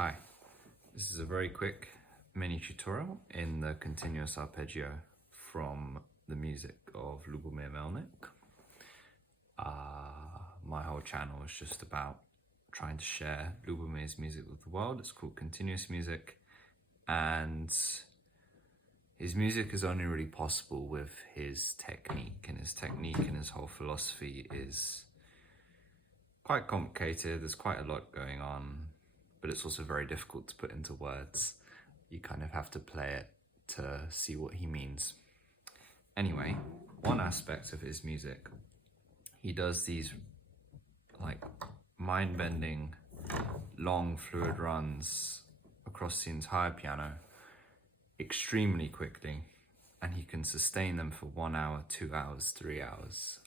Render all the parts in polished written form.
Hi, this is a very quick mini tutorial in the continuous arpeggio from the music of Lubomyr Melnyk. My whole channel is just about trying to share Lubomyr's music with the world. It's called Continuous Music, and his music is only really possible with his technique, and his whole philosophy is quite complicated. There's quite a lot going on, but it's also very difficult to put into words. You kind of have to play it to see what he means. Anyway, one aspect of his music, he does these like mind-bending, long fluid runs across the entire piano extremely quickly, and he can sustain them for 1 hour, 2 hours, 3 hours.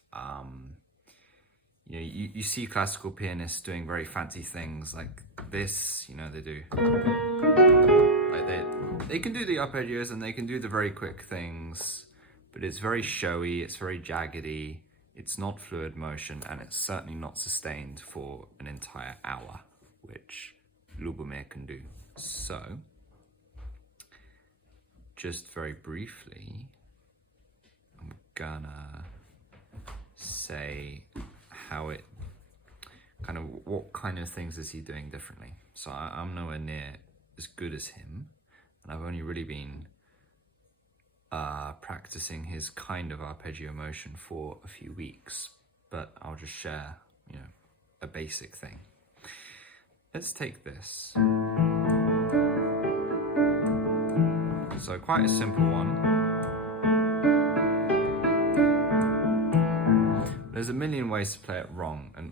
You see classical pianists doing very fancy things like this, they do. Like they can do the arpeggios and they can do the very quick things, but it's very showy, it's very jaggedy, it's not fluid motion, and it's certainly not sustained for an entire hour, which Lubomyr can do. So, just very briefly, I'm gonna say what kind of things is he doing differently. So I'm nowhere near as good as him, and I've only really been practicing his kind of arpeggio motion for a few weeks, but I'll just share, a basic thing. Let's take this. So quite a simple one. There's a million ways to play it wrong, and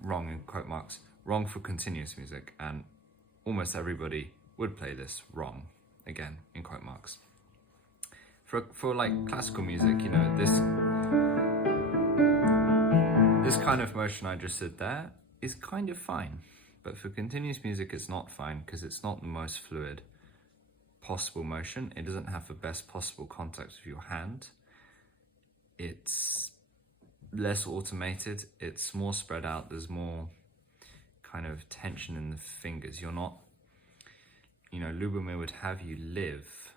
wrong in quote marks, wrong for continuous music, and almost everybody would play this wrong, again, in quote marks. For like classical music, this kind of motion I just did there is kind of fine, but for continuous music it's not fine because it's not the most fluid possible motion. It doesn't have the best possible contact with your hand. It's less automated, it's more spread out, there's more kind of tension in the fingers. You're not, Lubomyr would have you live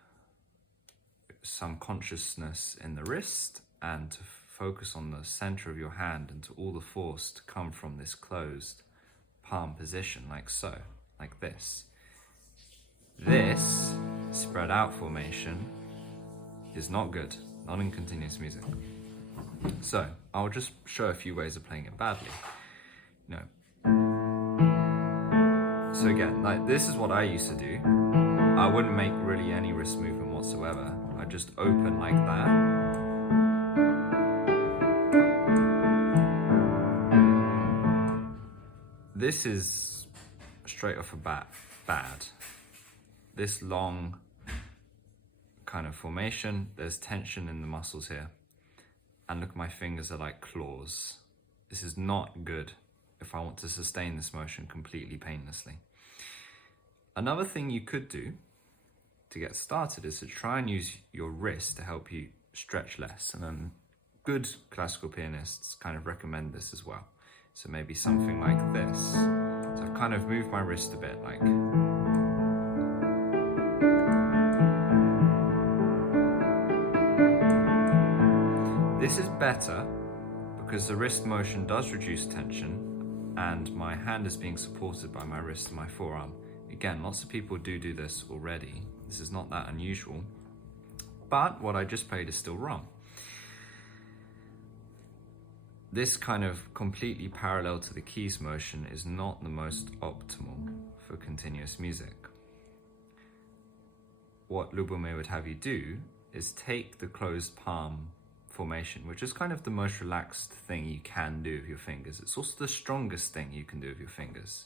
some consciousness in the wrist and to focus on the center of your hand, and to all the force to come from this closed palm position, like so, like this. This spread out formation is not good, not in continuous music. So I'll just show a few ways of playing it badly. So again, like this is what I used to do. I wouldn't make really any wrist movement whatsoever. I just open like that. This is straight off the bat bad. This long kind of formation, there's tension in the muscles here. And look, my fingers are like claws. This is not good if I want to sustain this motion completely painlessly. Another thing you could do to get started is to try and use your wrist to help you stretch less. And then good classical pianists kind of recommend this as well. So maybe something like this. So I've kind of moved my wrist a bit, like. This is better because the wrist motion does reduce tension and my hand is being supported by my wrist and my forearm. Again, lots of people do this already. This is not that unusual, but what I just played is still wrong. This kind of completely parallel to the keys motion is not the most optimal for continuous music. What Lubomyr would have you do is take the closed palm formation, which is kind of the most relaxed thing you can do with your fingers. It's also the strongest thing you can do with your fingers,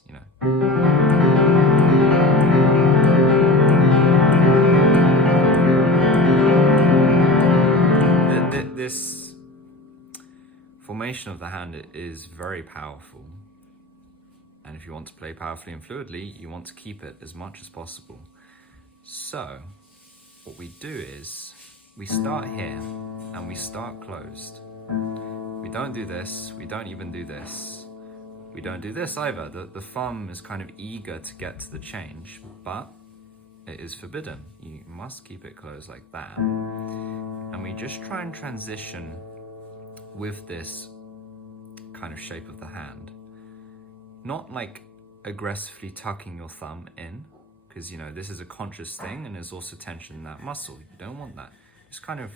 This formation of the hand is very powerful. And if you want to play powerfully and fluidly, you want to keep it as much as possible. So, what we do is, we start here, and we start closed. We don't do this, we don't even do this. we don't do this either. The thumb is kind of eager to get to the change, but it is forbidden. You must keep it closed like that. And we just try and transition with this kind of shape of the hand. Not like aggressively tucking your thumb in, because this is a conscious thing and there's also tension in that muscle. You don't want that. It's kind of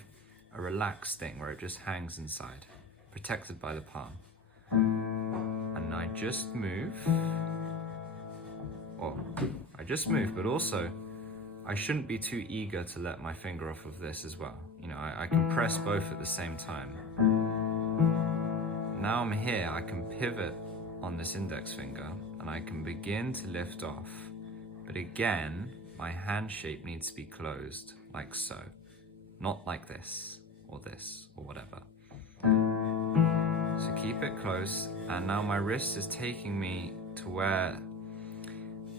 a relaxed thing where it just hangs inside, protected by the palm. And I just move, but also I shouldn't be too eager to let my finger off of this as well. I can press both at the same time. Now I'm here, I can pivot on this index finger and I can begin to lift off. But again, my hand shape needs to be closed, like so. Not like this, or whatever. So keep it close, and now my wrist is taking me to where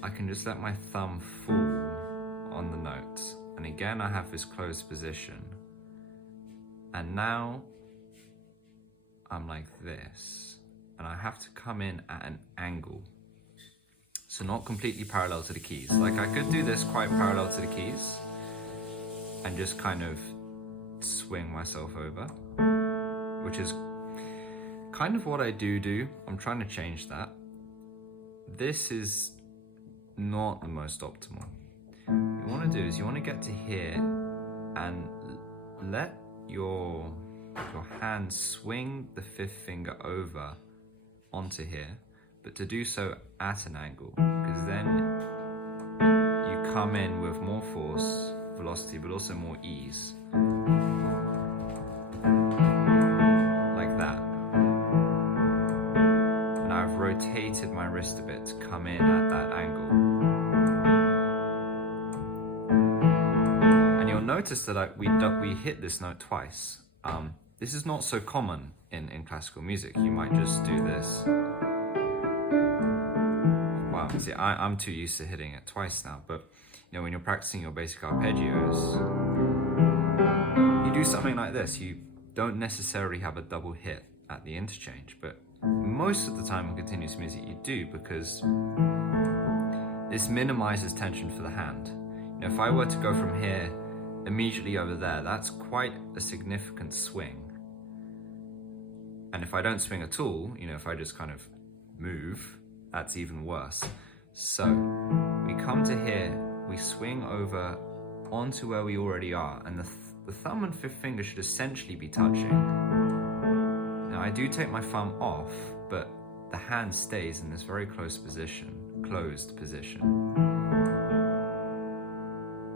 I can just let my thumb fall on the note. And again, I have this closed position. And now I'm like this, and I have to come in at an angle. So not completely parallel to the keys. Like I could do this quite parallel to the keys and just kind of swing myself over, which is kind of what I do. I'm trying to change that. This is not the most optimal. What you want to do is you want to get to here and let your hand swing the fifth finger over onto here, but to do so at an angle, because then you come in with more force, velocity, but also more ease. Like that. And I've rotated my wrist a bit to come in at that angle. And you'll notice that we hit this note twice. This is not so common in classical music. You might just do this. Wow, see, I'm too used to hitting it twice now, but when you're practicing your basic arpeggios, you do something like this. You don't necessarily have a double hit at the interchange, but most of the time in continuous music you do, because this minimizes tension for the hand. If I were to go from here immediately over there, that's quite a significant swing. And if I don't swing at all, if I just kind of move, that's even worse. So we come to here, we swing over onto where we already are, and the thumb and fifth finger should essentially be touching. Now I do take my thumb off, but the hand stays in this very closed position.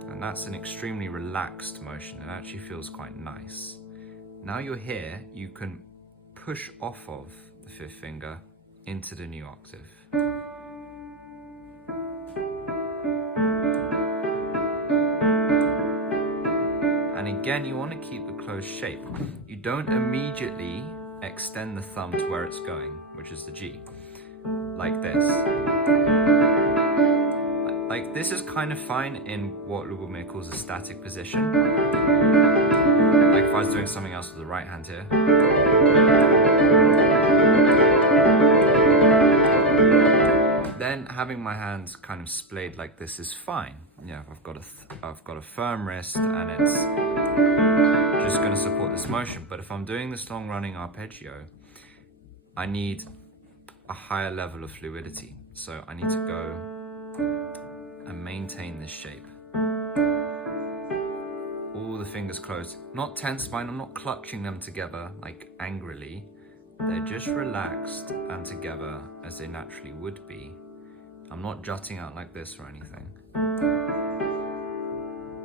And that's an extremely relaxed motion. It actually feels quite nice. Now you're here, you can push off of the fifth finger into the new octave. And again, you want to keep a closed shape. You don't immediately extend the thumb to where it's going, which is the G, like this. Like this is kind of fine in what Lubomyr calls a static position. Like if I was doing something else with the right hand here. Then having my hands kind of splayed like this is fine. I've got a firm wrist and it's just going to support this motion. But if I'm doing this long running arpeggio, I need a higher level of fluidity. So I need to go and maintain this shape. All the fingers closed, not tense, mind, I'm not clutching them together like angrily. They're just relaxed and together as they naturally would be. I'm not jutting out like this or anything.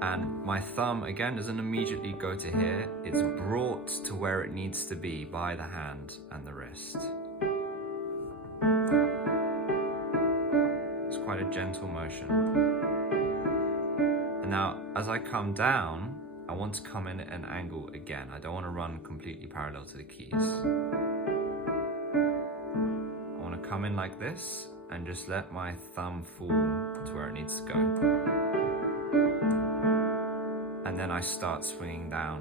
And my thumb, again, doesn't immediately go to here. It's brought to where it needs to be by the hand and the wrist. It's quite a gentle motion. And now, as I come down, I want to come in at an angle again. I don't want to run completely parallel to the keys. I want to come in like this and just let my thumb fall to where it needs to go. And then I start swinging down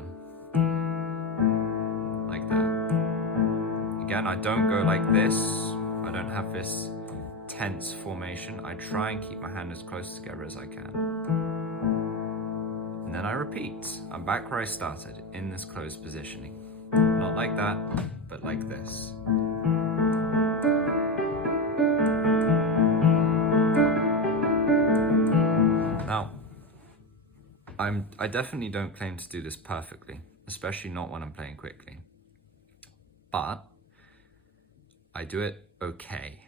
like that. Again, I don't go like this. I don't have this tense formation. I try and keep my hand as close together as I can. And then I repeat. I'm back where I started, in this closed positioning. Not like that, but like this. Now, I definitely don't claim to do this perfectly, especially not when I'm playing quickly. But I do it okay,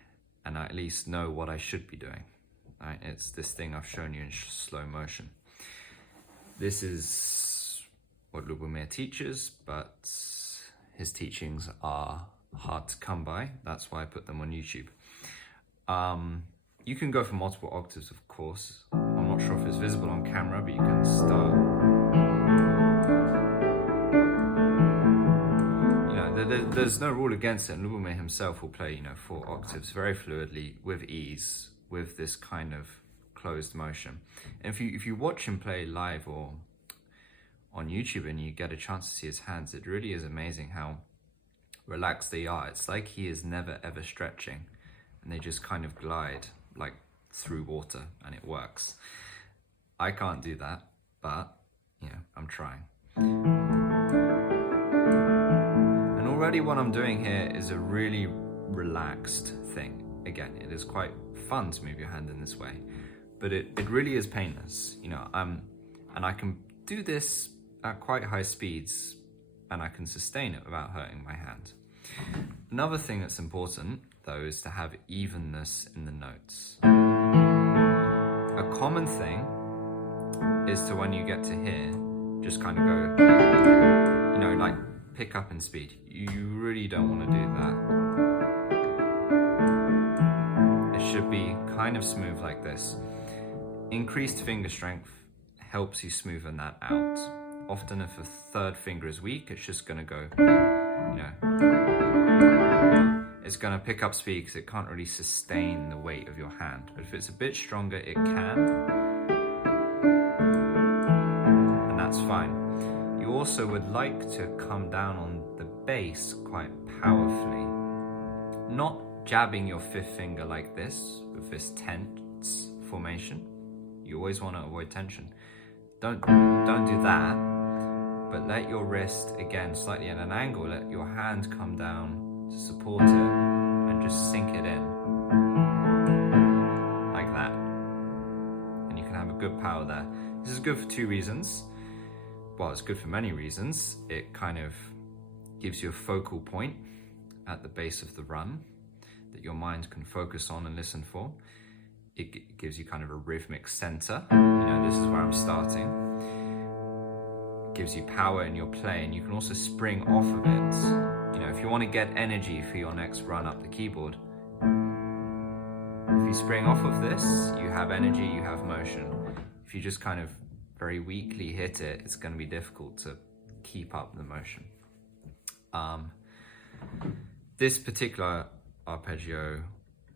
and I at least know what I should be doing. Right? It's this thing I've shown you in slow motion. This is what Lubomyr teaches, but his teachings are hard to come by. That's why I put them on YouTube. You can go for multiple octaves, of course. I'm not sure if it's visible on camera, but you can start. You know, there's no rule against it. And Lubomyr himself will play, 4 octaves very fluidly, with ease, with this kind of closed motion. And if you watch him play live or on YouTube and you get a chance to see his hands, it really is amazing how relaxed they are. It's like he is never ever stretching, and they just kind of glide like through water, and it works. I can't do that, but I'm trying. And already what I'm doing here is a really relaxed thing. Again, it is quite fun to move your hand in this way, but it really is painless, and I can do this at quite high speeds, and I can sustain it without hurting my hand. Another thing that's important, though, is to have evenness in the notes. A common thing is to, when you get to here, just kind of go, like pick up in speed. You really don't want to do that. It should be kind of smooth like this. Increased finger strength helps you smoothen that out. Often if a third finger is weak, it's just going to go, it's going to pick up speed because it can't really sustain the weight of your hand. But if it's a bit stronger, it can. And that's fine. You also would like to come down on the bass quite powerfully. Not jabbing your 5th finger like this, with this tense formation. You always want to avoid tension. Don't do that, but let your wrist, again, slightly at an angle, let your hand come down to support it, and just sink it in, like that. And you can have a good power there. This is good for 2 reasons. Well, it's good for many reasons. It kind of gives you a focal point at the base of the run that your mind can focus on and listen for. It gives you kind of a rhythmic center. This is where I'm starting. It gives you power in your play, and you can also spring off of it. If you want to get energy for your next run up the keyboard, if you spring off of this, you have energy, you have motion. If you just kind of very weakly hit it, it's going to be difficult to keep up the motion. This particular arpeggio,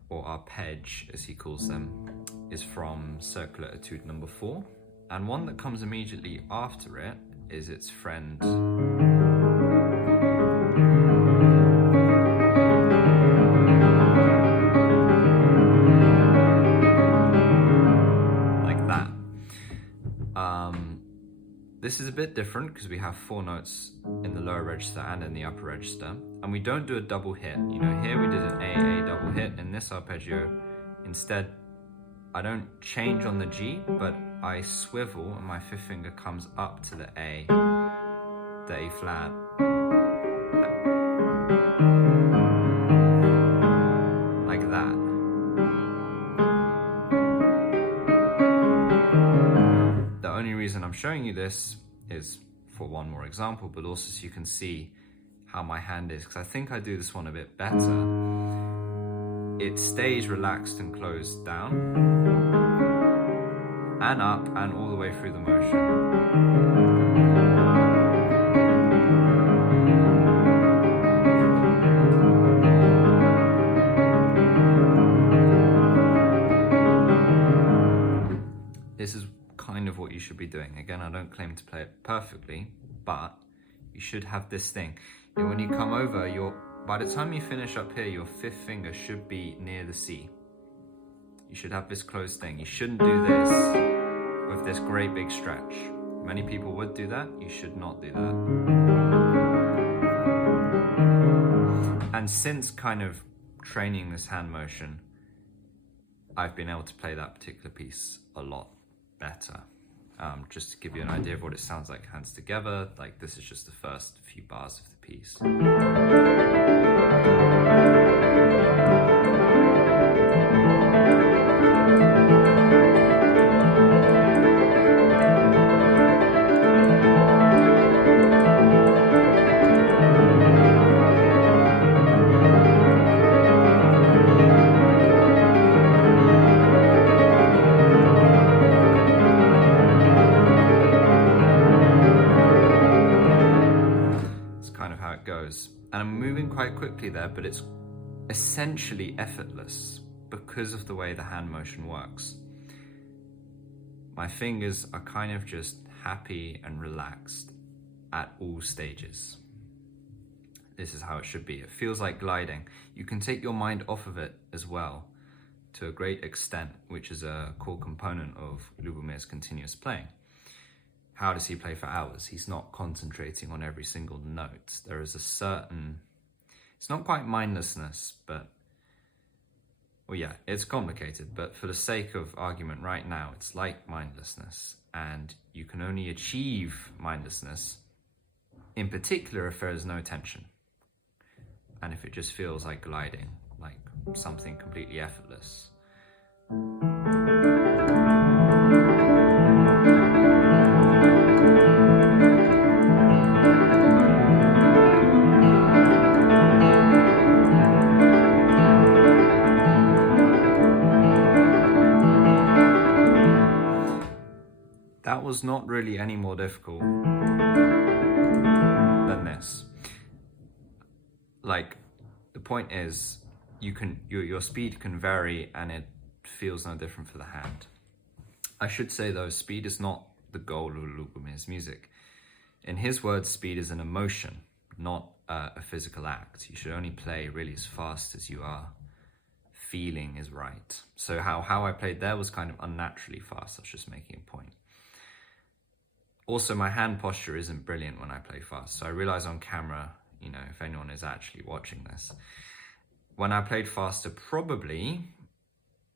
or arpegge as he calls them, is from circular etude number 4, and one that comes immediately after it is its friend. Like that. This is a bit different because we have 4 notes in the lower register and in the upper register, and we don't do a double hit. Here we did an A double hit. In this arpeggio, instead, I don't change on the G, but I swivel and my 5th finger comes up to the A flat. Like that. The only reason I'm showing you this is for one more example, but also so you can see how my hand is, because I think I do this one a bit better. It stays relaxed and closed down, and up, and all the way through the motion. This is kind of what you should be doing. Again, I don't claim to play it perfectly, but you should have this thing. When you come over, By the time you finish up here, your fifth finger should be near the C. You should have this closed thing. You shouldn't do this with this great big stretch. Many people would do that. You should not do that. And since kind of training this hand motion, I've been able to play that particular piece a lot better. Just to give you an idea of what it sounds like hands together, like this is just the first few bars of the piece. Goes. And I'm moving quite quickly there, but it's essentially effortless because of the way the hand motion works. My fingers are kind of just happy and relaxed at all stages. This is how it should be. It feels like gliding. You can take your mind off of it as well to a great extent, which is a core component of Lubomyr's continuous playing. How does he play for hours? He's not concentrating on every single note. There is a certain, it's not quite mindlessness, but, well, yeah, it's complicated, but for the sake of argument right now, it's like mindlessness, and you can only achieve mindlessness, in particular if there is no tension, and if it just feels like gliding, like something completely effortless. That was not really any more difficult than this. Like, the point is, your speed can vary and it feels no different for the hand. I should say though, speed is not the goal of Lubomyr's music. In his words, speed is an emotion, not a physical act. You should only play really as fast as you are feeling is right. So how I played there was kind of unnaturally fast. I was just making a point. Also, my hand posture isn't brilliant when I play fast. So I realize on camera, you know, if anyone is actually watching this, when I played faster, probably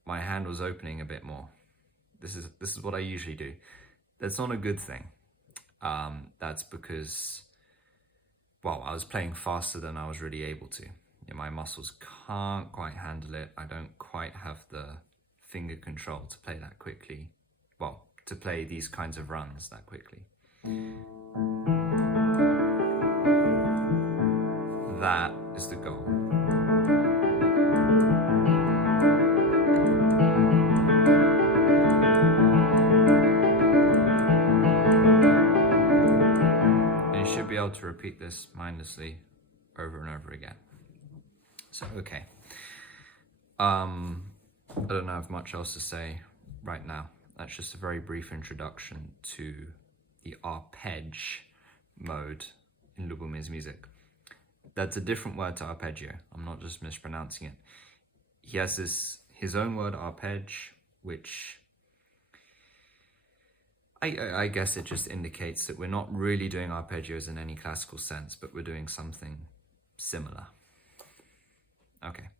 my hand was opening a bit more. This is what I usually do. That's not a good thing. That's because, well, I was playing faster than I was really able to. You know, my muscles can't quite handle it. I don't quite have the finger control to play that quickly. Well, to play these kinds of runs that quickly. That is the goal. And you should be able to repeat this mindlessly over and over again. So, okay. I don't have much else to say right now. That's just a very brief introduction to the arpegge mode in Lubomyr's music. That's a different word to arpeggio. I'm not just mispronouncing it. He has his own word, arpegge, which I guess it just indicates that we're not really doing arpeggios in any classical sense, but we're doing something similar. Okay.